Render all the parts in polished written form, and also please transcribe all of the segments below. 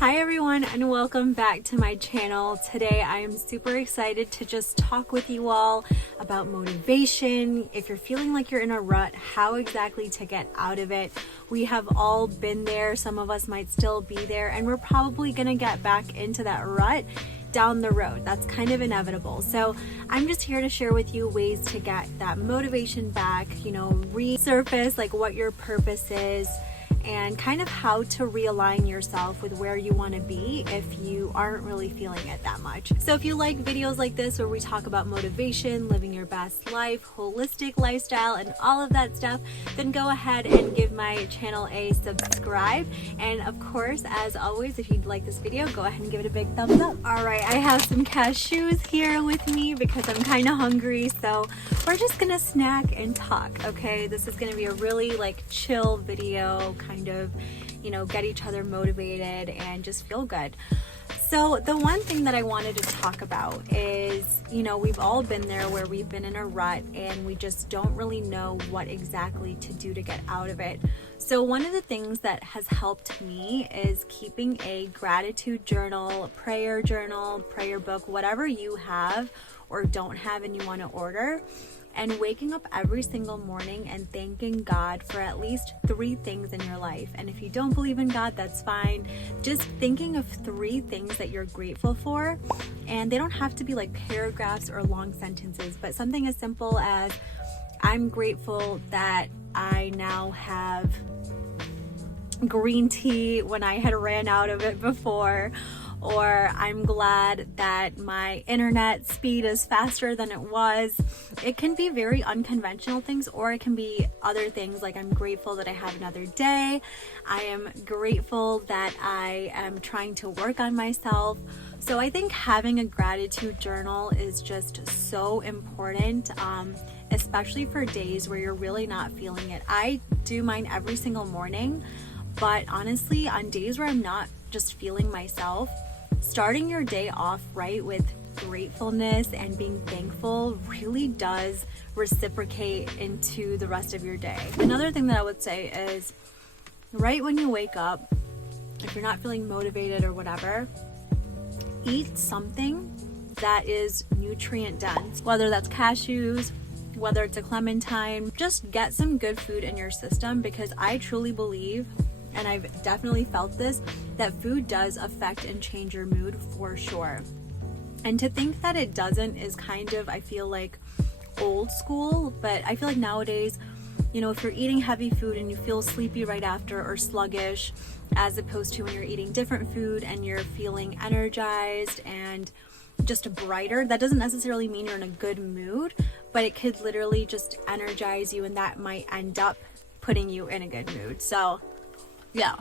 Hi everyone, and welcome back to my channel. Today I am super excited to just talk with you all about motivation. If you're feeling like you're in a rut, how exactly to get out of it. We have all been there, some of us might still be there, and we're probably gonna get back into that rut down the road. That's kind of inevitable. So I'm just here to share with you ways to get that motivation back, resurface like what your purpose is, and kind of how to realign yourself with where you want to be if you aren't really feeling it that much. So if you like videos like this where we talk about motivation, living your best life, holistic lifestyle, and all of that stuff, then go ahead and give my channel a subscribe. And of course, as always, if you like this video, go ahead and give it a big thumbs up. All right, I have some cashews here with me because I'm kind of hungry, so we're just gonna snack and talk, okay? This is gonna be a really chill video, kind of, get each other motivated and just feel good. So the one thing that I wanted to talk about is, we've all been there where we've been in a rut and we just don't really know what exactly to do to get out of it. So one of the things that has helped me is keeping a gratitude journal, prayer book, whatever you have or don't have and you want to order, and waking up every single morning and thanking God for at least 3 things in your life. And if you don't believe in God, that's fine. Just thinking of 3 things that you're grateful for. And they don't have to be like paragraphs or long sentences, but something as simple as, I'm grateful that I now have green tea when I had ran out of it before. Or I'm glad that my internet speed is faster than it was. It can be very unconventional things, or it can be other things like I'm grateful that I have another day. I am grateful that I am trying to work on myself. So I think having a gratitude journal is just so important, especially for days where you're really not feeling it. I do mine every single morning, but honestly, on days where I'm not just feeling myself, starting your day off right with gratefulness and being thankful really does reciprocate into the rest of your day. Another thing that I would say is, right when you wake up, if you're not feeling motivated or whatever, eat something that is nutrient dense, whether that's cashews, whether it's a clementine. Just get some good food in your system, because I truly believe, and I've definitely felt this, that food does affect and change your mood for sure. And to think that it doesn't is kind of, I feel like, old school. But I feel like nowadays, if you're eating heavy food and you feel sleepy right after or sluggish, as opposed to when you're eating different food and you're feeling energized and just brighter, that doesn't necessarily mean you're in a good mood, but it could literally just energize you, and that might end up putting you in a good mood. So yeah,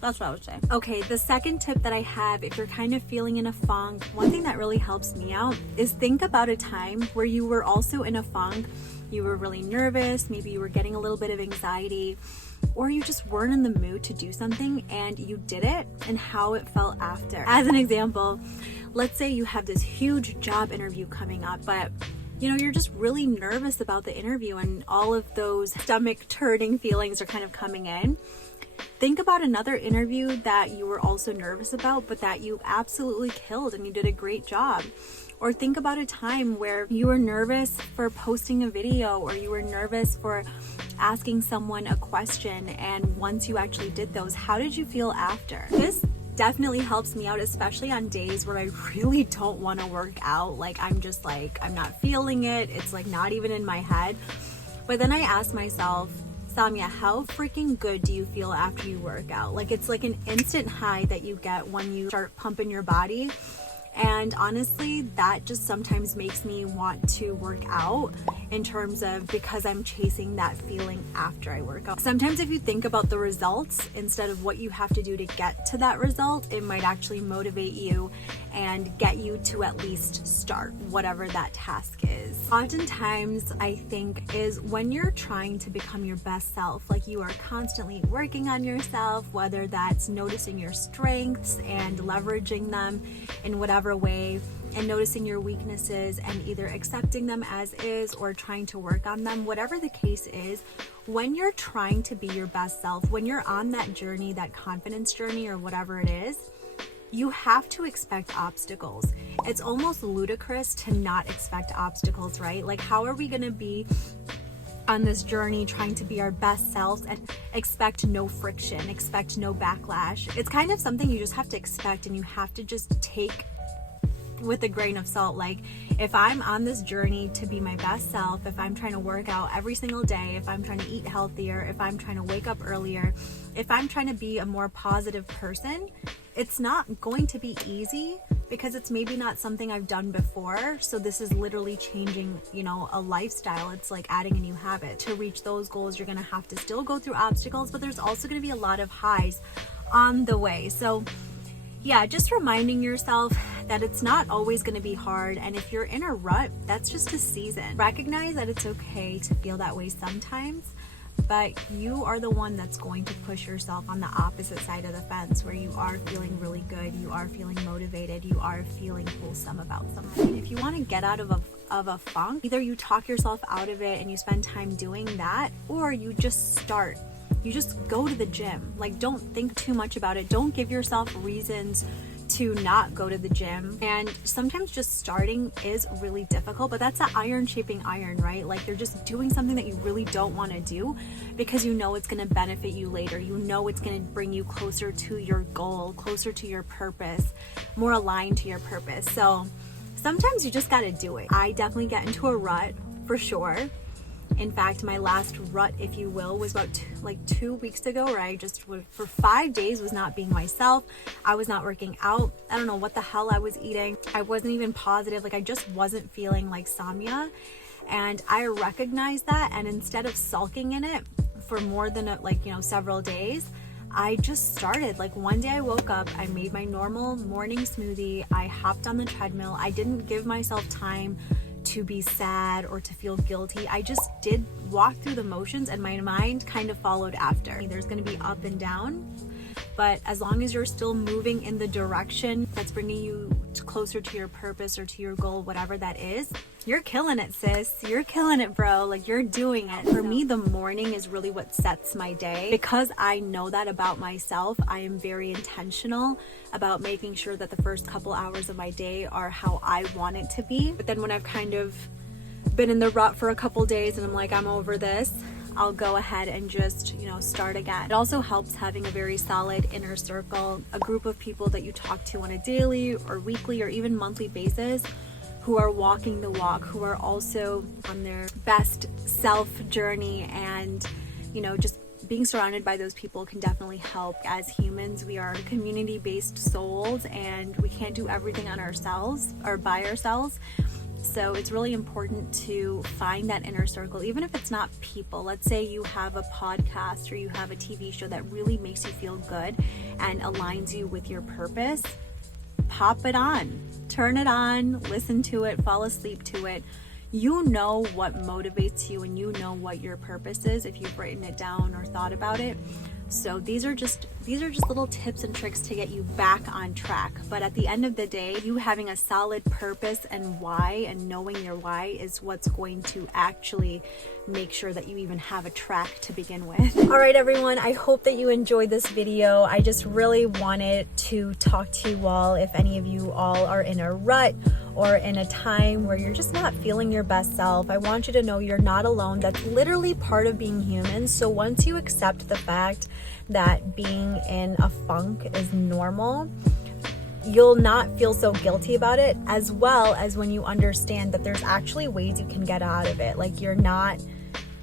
that's what I would say. Okay, the second tip that I have, if you're kind of feeling in a funk, one thing that really helps me out is think about a time where you were also in a funk. You were really nervous, maybe you were getting a little bit of anxiety, or you just weren't in the mood to do something and you did it, and how it felt after. As an example, let's say you have this huge job interview coming up, but you're just really nervous about the interview and all of those stomach turning feelings are kind of coming in. Think about another interview that you were also nervous about, but that you absolutely killed and you did a great job. Or think about a time where you were nervous for posting a video, or you were nervous for asking someone a question, and once you actually did those, how did you feel after? This definitely helps me out, especially on days where I really don't want to work out. I'm not feeling it. It's not even in my head. But then I ask myself, Somya, how freaking good do you feel after you work out? It's like an instant high that you get when you start pumping your body. And honestly, that just sometimes makes me want to work out, in terms of, because I'm chasing that feeling after I work out. Sometimes if you think about the results instead of what you have to do to get to that result, it might actually motivate you and get you to at least start whatever that task is. Oftentimes, I think, is when you're trying to become your best self, you are constantly working on yourself, whether that's noticing your strengths and leveraging them in whatever way, and noticing your weaknesses and either accepting them as is or trying to work on them, whatever the case is, when you're trying to be your best self, when you're on that journey, that confidence journey or whatever it is, you have to expect obstacles. It's almost ludicrous to not expect obstacles, right? Like, how are we going to be on this journey trying to be our best selves and expect no friction, expect no backlash? It's kind of something you just have to expect, and you have to just take with a grain of salt. Like, if I'm on this journey to be my best self, if I'm trying to work out every single day, if I'm trying to eat healthier, if I'm trying to wake up earlier, if I'm trying to be a more positive person, it's not going to be easy because it's maybe not something I've done before. So this is literally changing, a lifestyle. It's like adding a new habit. To reach those goals, you're going to have to still go through obstacles, but there's also going to be a lot of highs on the way. So yeah, just reminding yourself that it's not always going to be hard. And if you're in a rut, that's just a season. Recognize that it's okay to feel that way sometimes, but you are the one that's going to push yourself on the opposite side of the fence, where you are feeling really good, you are feeling motivated, you are feeling wholesome about something. If you want to get out of a funk, either you talk yourself out of it and you spend time doing that, or you just start. You just go to the gym. Like, don't think too much about it. Don't give yourself reasons to not go to the gym. And sometimes just starting is really difficult, but that's an iron shaping iron, right? Like, you're just doing something that you really don't want to do because you know it's going to benefit you later. You know it's going to bring you closer to your goal, closer to your purpose, more aligned to your purpose. So sometimes you just got to do it. I definitely get into a rut for sure. In fact, my last rut, if you will, was about 2 weeks ago, where I just for 5 days was not being myself. I was not working out. I don't know what the hell I was eating. I wasn't even positive. Like, I just wasn't feeling like Somya. And I recognized that. And instead of sulking in it for more than several days, I just started. Like, one day I woke up, I made my normal morning smoothie. I hopped on the treadmill. I didn't give myself time to be sad or to feel guilty. I just did walk through the motions, and my mind kind of followed after. There's going to be up and down, but as long as you're still moving in the direction that's bringing you closer to your purpose or to your goal, whatever that is, you're killing it, sis. You're killing it, bro. Like, you're doing it. For me, the morning is really what sets my day. Because I know that about myself, I am very intentional about making sure that the first couple hours of my day are how I want it to be. But then when I've kind of been in the rut for a couple days and I'm like, I'm over this, I'll go ahead and just, start again. It also helps having a very solid inner circle, a group of people that you talk to on a daily or weekly or even monthly basis, who are walking the walk, who are also on their best self journey. And, just being surrounded by those people can definitely help. As humans, we are community-based souls, and we can't do everything on ourselves or by ourselves. So it's really important to find that inner circle, even if it's not people. Let's say you have a podcast or you have a TV show that really makes you feel good and aligns you with your purpose. Pop it on, turn it on, listen to it, fall asleep to it. You know what motivates you, and you know what your purpose is if you've written it down or thought about it. So these are just little tips and tricks to get you back on track. But at the end of the day, you having a solid purpose and why, and knowing your why, is what's going to actually make sure that you even have a track to begin with. All right, everyone, I hope that you enjoyed this video. I just really wanted to talk to you all. If any of you all are in a rut or in a time where you're just not feeling your best self, I want you to know you're not alone. That's literally part of being human. So once you accept the fact that being in a funk is normal, you'll not feel so guilty about it, as well as when you understand that there's actually ways you can get out of it. Like, you're not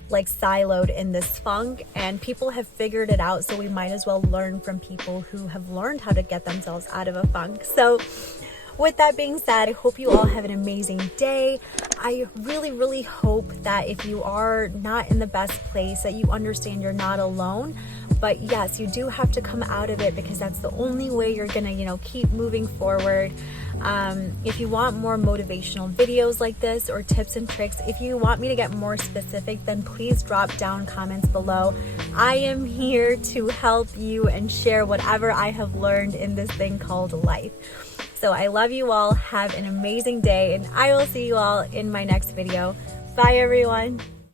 like siloed in this funk, and people have figured it out. So we might as well learn from people who have learned how to get themselves out of a funk. So with that being said, I hope you all have an amazing day. I really, really hope that if you are not in the best place, that you understand you're not alone. But yes, you do have to come out of it, because that's the only way you're gonna, keep moving forward. If you want more motivational videos like this or tips and tricks, if you want me to get more specific, then please drop down comments below. I am here to help you and share whatever I have learned in this thing called life. So I love you all. Have an amazing day, and I will see you all in my next video. Bye, everyone.